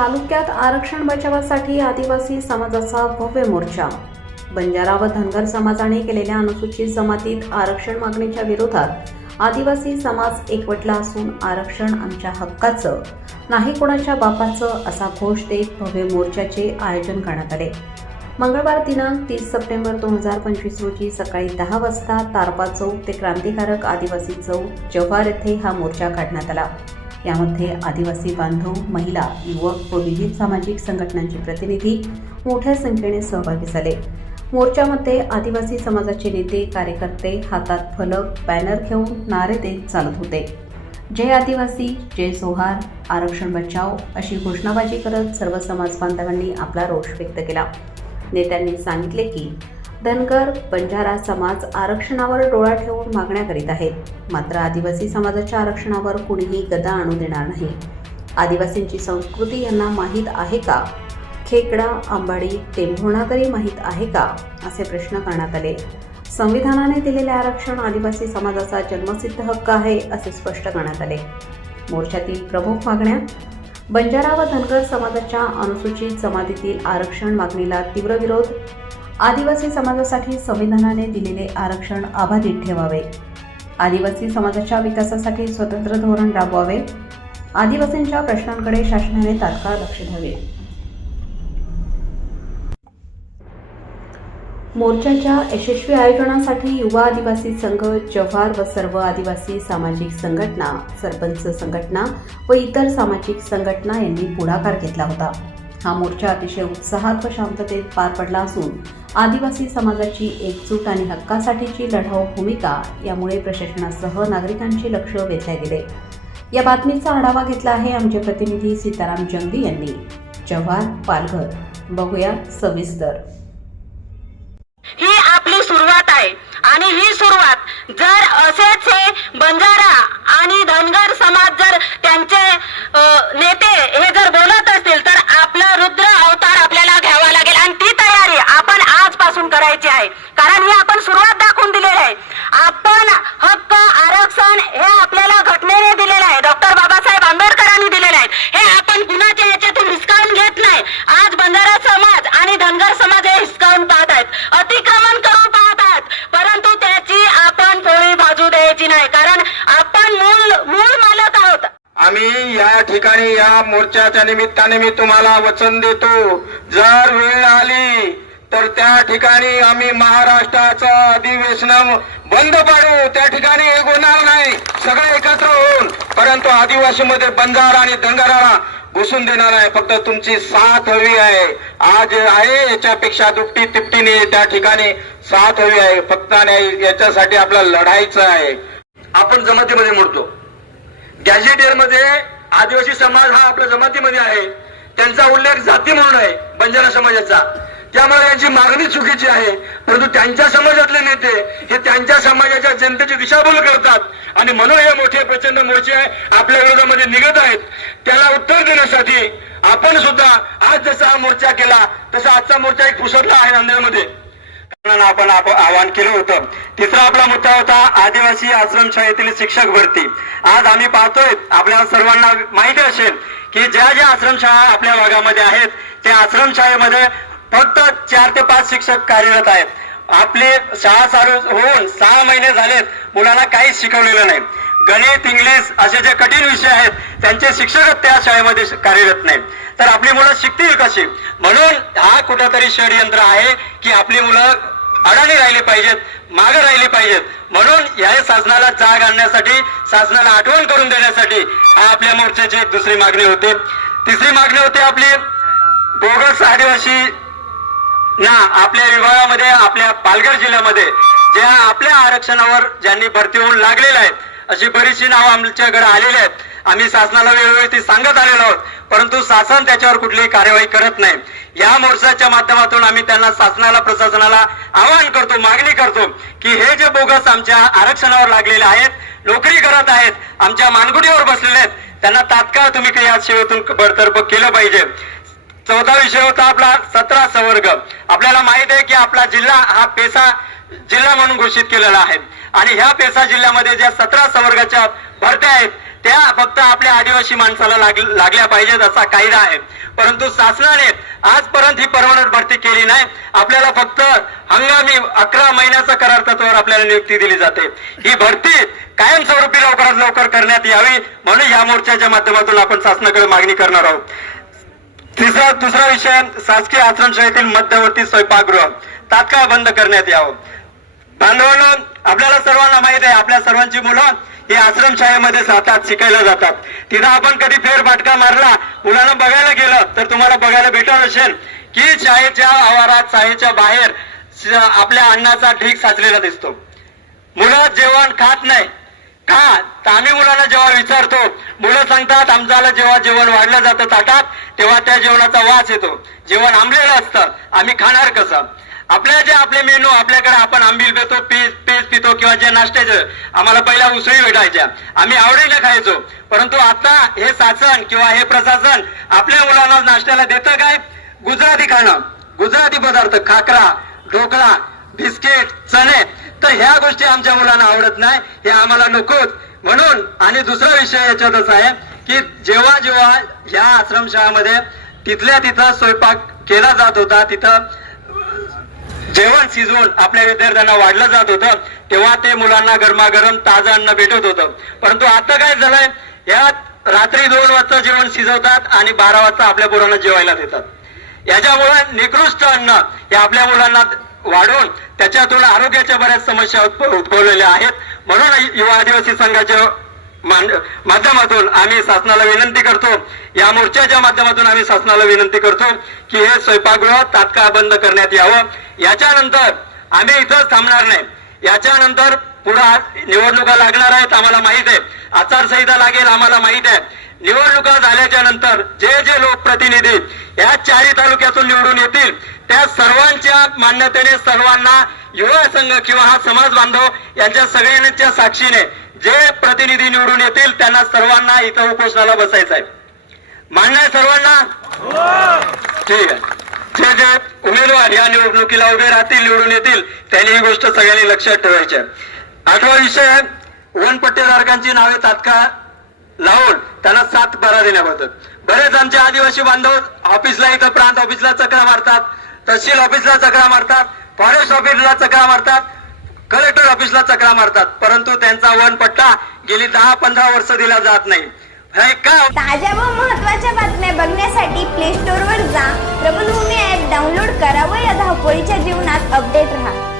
तालुक्यात आरक्षण बचावासाठी आदिवासी समाजाचा भव्य मोर्चा. बंजारा व धनगर समाजाने केलेल्या अनुसूचित जमातीत आरक्षण मागणीच्या विरोधात आदिवासी समाज एकवटला असून आरक्षण आमच्या हक्काचं नाही कोणाच्या बापाचं असा घोष देत भव्य मोर्चाचे आयोजन करण्यात आले. मंगळवार दिनांक तीस सप्टेंबर दोन हजार पंचवीस रोजी सकाळी दहा वाजता तारपा चौक ते क्रांतिकारक आदिवासी चौक जव्हार येथे हा मोर्चा काढण्यात आला. यामध्ये आदिवासी बांधव महिला युवक व विविध सामाजिक संघटनांचे प्रतिनिधी मोठ्या संख्येने सहभागी झाले. मोर्चामध्ये आदिवासी समाजाचे नेते कार्यकर्ते हातात फलक बॅनर घेऊन नारे देत चालत होते. जय आदिवासी जय सोहार आरक्षण बचाव अशी घोषणाबाजी करत सर्व समाज बांधवांनी आपला रोष व्यक्त केला. नेत्यांनी सांगितले की धनगर बंजारा समाज आरक्षणावर डोळा ठेवून मागण्या करीत आहेत. मात्र आदिवासी समाजाच्या आरक्षणावर कुणीही गदा आणू देणार नाही. आदिवासींची संस्कृती यांना माहीत आहे का? खेकडा आंबाडी टेंभुर्णा तरी माहीत आहे का? असे प्रश्न करण्यात आले. संविधानाने दिलेले आरक्षण आदिवासी समाजाचा जन्मसिद्ध हक्क आहे असे स्पष्ट करण्यात आले. मोर्चातील प्रमुख मागण्या? बंजारा व धनगर समाजाच्या अनुसूचित जमातीतील आरक्षण मागणीला तीव्र विरोध? आदिवासी समाजासाठी संविधानाने दिलेले आरक्षण अबाधित ठेवावे. आदिवासी समाजाच्या विकासासाठी स्वतंत्र धोरण राबवावे. आदिवासींच्या प्रश्नांकडे शासनाने तात्काळ लक्ष द्यावे. मोर्चाच्या यशस्वी आयोजनासाठी युवा आदिवासी संघ जव्हार व सर्व आदिवासी सामाजिक संघटना सरपंच संघटना व इतर सामाजिक संघटना यांनी पुढाकार घेतला होता. हा मोर्चा अतिशय उत्साहात व शांततेत पार पडला असून आदिवासी समाजाची एकजूट आणि हक्कासाठीची लढाऊ भूमिका यामुळे प्रशासनासह नागरिकांचे लक्ष वेधले गेले. या बातमीचा आढावा घेतला आहे आमचे प्रतिनिधी सीताराम जंगली यांनी. जव्हार पालघर. बघूया सविस्तर. ही आपली सुरुवात आहे आणि ही सुरुवात जर असेच हे बंजारा आणि धनगर समाज जर त्यांचे नेते हे जर बोलत असतील तर आपला रुद्र अवतार आपल्याला घ्यावा लागेल आणि ती तयारी आपण आजपासून करायची आहे कारण ही आपण सुरुवात दाखवून दिलेली आहे आपण हक्क आरक्षण हे आपल्याला घटनेने दिलेलं आहे डॉक्टर बाबासाहेब आंबेडकरांनी दिलेले आहेत हे आपण कुणाच्या याच्यातून हिसकावून घेत नाही आज बंजारा समाज आणि धनगर समाज हे हिसकावून पाहत आहेत अतिक्रमण करून पाहत आहेत परंतु त्याची आपण पोळी गरजेची नाही कारण आपण मूल मूल मालक आहोत. आम्ही या ठिकाणी या मोर्चाच्या निमित्ताने मी तुम्हाला वचन देतो. जर वेळ आली तर त्या ठिकाणी आम्ही महाराष्ट्राचं अधिवेशन बंद पाडू. त्या ठिकाणी एक होणार नाही. सगळे एकत्र होऊन. परंतु आदिवासी मध्ये बंजारा आणि दंगाराला घुसून देणार आहे. फक्त तुमची साथ हवी आहे. आज आहे याच्यापेक्षा दुपटी तिपटीने त्या ठिकाणी साथ हवी आहे. फक्त नाही याच्यासाठी आपल्याला लढायचं आहे. आपण जमातीमध्ये मोडतो. गॅजेटियरमध्ये आदिवासी समाज हा आपल्या जमातीमध्ये आहे. त्यांचा उल्लेख जाती म्हणून आहे बंजारा समाजाचा. त्यामुळे यांची मागणी चुकीची आहे. परंतु त्यांच्या समाजातले नेते हे त्यांच्या समाजाच्या जनतेची दिशाभूल करतात. आणि म्हणून हे मोठे प्रचंड मोर्चे आपल्या विरोधामध्ये निघत आहेत. त्याला उत्तर देण्यासाठी आपण सुद्धा आज जसा हा मोर्चा केला तसा आजचा मोर्चा एक पुसरला आहे नांदेडमध्ये. आपण आवाहन केलं होतं. तिसरा आपला मुद्दा होता आदिवासी आश्रमशाळेतील शिक्षक भरती. आज आम्ही पाहतोय आपल्या सर्वांना माहिती असेल की ज्या ज्या आश्रमशाळा आपल्या भागामध्ये आहेत त्या आश्रमशाळेमध्ये फक्त चार ते पाच शिक्षक कार्यरत आहेत. आपले शाळा चालू होऊन सहा महिने झालेत. मुलांना शिकवलेलं नाही गणित इंग्लिश असे जे कठीण विषय आहेत त्यांचे शिक्षकच त्या शाळेमध्ये कार्यरत नाहीत. तर आपली मुलं शिकतील कशी? म्हणून हा कुठेतरी षडयंत्र आहे की आपली मुलं अडाणी राहिली पाहिजेत मागे राहिली पाहिजेत. म्हणून या शासनाला जाग आणण्यासाठी शासनाला आठवण करून देण्यासाठी हा आपल्या मोर्चाची एक दुसरी मागणी होती. तिसरी मागणी होती आपली बोगस आदिवासी ना आपल्या विभागामध्ये आपल्या पालघर जिल्ह्यामध्ये ज्या आपल्या आरक्षणावर ज्यांनी भरती होऊन लागलेल्या आहेत अशी बरीचशी नावं आमच्याकडे आलेली आहेत. आम्ही शासनाला वेळोवेळी ती सांगत आलेलो आहोत परंतु शासन त्याच्यावर कुठलीही कार्यवाही करत नाही. या मोर्चाच्या माध्यमातून आम्ही त्यांना शासनाला प्रशासनाला आवाहन करतो मागणी करतो की हे जे बोगस आमच्या आरक्षणावर लागलेले आहेत नोकरी करत आहेत आमच्या मानगुडीवर बसलेले आहेत त्यांना तात्काळ तुम्ही काही या सेवेतून बडतर्फ केलं पाहिजे. चौथा विषय होता आपला सतरा सवर्ग. आपल्याला माहीत आहे की आपला जिल्हा हा पेसा जिल्हा म्हणून घोषित केलेला आहे. आणि ह्या पेसा जिल्ह्यामध्ये ज्या सतरा संवर्गाच्या भरत्या आहेत त्या फक्त आपल्या आदिवासी माणसाला लागल्या पाहिजेत असा कायदा आहे. परंतु शासनाने आजपर्यंत ही परमनंट भरती केली नाही. आपल्याला फक्त हंगामी अकरा महिन्याचा करार तत्वावर आपल्याला नियुक्ती दिली जाते. ही भरती कायमस्वरूपी लवकरात लवकर करण्यात यावी म्हणून या मोर्चाच्या माध्यमातून आपण शासनाकडे मागणी करणार आहोत. तिसरा दुसरा विषय शासकीय आश्रमशाळेतील मध्यवर्ती स्वयंपाकगृह तात्काळ बंद करण्यात यावं. बांधवांनो आपल्याला सर्वांना माहीत आहे आपल्या सर्वांची मुलं हे आश्रमशाळेमध्ये जातात शिकायला जातात. तिथं आपण कधी फेरफाटका मारला मुलांना बघायला गेलं तर तुम्हाला बघायला भेटत असेल की शाळेच्या आवारात शाळेच्या बाहेर आपल्या अन्नाचा ढीक साचलेला दिसतो. मुलं जेवण खात नाही. का तर आम्ही मुलांना जेव्हा विचारतो मुलं सांगतात आमच्याला जेव्हा जेवण वाढलं जातं ताटात तेव्हा त्या जेवणाचा वास येतो. जेवण आंबलेलं असतं आम्ही खाणार कसं? आपल्या जे आपले मेनू आपल्याकडे आपण आंबील पितो पीस पीस पितो किंवा जे नाश्त्याचे आम्हाला पहिल्या उसळी भेटायच्या. आम्ही आवडीने खायचो परंतु आता हे शासन किंवा हे प्रशासन आपल्या मुलांना नाश्त्याला देतं काय? गुजराती खाणं. गुजराती पदार्थ खाकरा ढोकळा बिस्किट चणे. तर ह्या गोष्टी आमच्या मुलांना आवडत नाही हे आम्हाला नकोच. म्हणून आणि दुसरा विषय याच्यातच आहे की जेव्हा जेव्हा ह्या आश्रमशाळामध्ये तिथल्या तिथं स्वयंपाक केला जात होता तिथं जेवण शिजवून आपल्या विद्यार्थ्यांना वाढलं जात होतं तेव्हा ते मुलांना गरमागरम ताजं अन्न भेटत होतं. परंतु आता काय झालंय या रात्री दोन वाजता जेवण शिजवतात आणि बारा वाजता आपल्या मुलांना जेवायला देतात. याच्यामुळे निकृष्ट अन्न हे आपल्या मुलांना वाढवून त्याच्यातून आरोग्याच्या बऱ्याच समस्या उद्भवलेल्या आहेत. म्हणून युवा आदिवासी संघाच्या माध्यमातून आम्ही शासनाला विनंती करतो. या मोर्चाच्या माध्यमातून आम्ही शासनाला विनंती करतो की हे स्वयंपाकगृह तात्काळ बंद करण्यात यावं. याच्यानंतर आम्ही इथंच थांबणार नाही. याच्यानंतर पुढे निवडणुका लागणार आहेत आम्हाला माहीत आहे. आचारसंहिता लागेल आम्हाला माहीत आहे. निवडणुका झाल्याच्यानंतर जे जे लोकप्रतिनिधी या चारही तालुक्यातून निवडून येतील त्या सर्वांच्या मान्यतेने सर्वांना युवा संघ किंवा हा समाज बांधव यांच्या सगळ्यांच्या साक्षीने जे प्रतिनिधी निवडून येतील त्यांना सर्वांना इथं उपोषणाला बसायचं आहे. मान्य आहे सर्वांना? ठीक आहे. जे जे उमेदवार या निवडणुकीला उभे राहतील निवडून येतील त्यांनी ही गोष्ट सगळ्यांनी लक्षात ठेवायची आठवा विषय वनपट्टेधारकांची नावे तात्काळ लावून त्यांना सात बारा देण्याबद्दल. बरेच आमचे आदिवासी बांधव ऑफिसला इथं प्रांत ऑफिसला चक्रा मारतात तहसील ऑफिसला चक्रा मारतात फॉरेस्ट ऑफिसला चक्रा मारतात ऑफिसला चक्रा मारतात परंतु त्यांचा वनपट्टा गेली दहा पंधरा वर्ष दिला जात नाही. हे का? ताज्या व महत्त्वाच्या बातम्या बघण्यासाठी प्ले स्टोअरवर जा. प्रबलभूमी ऍप डाउनलोड करा व या धावपळीच्या जीवनात अपडेट राहा.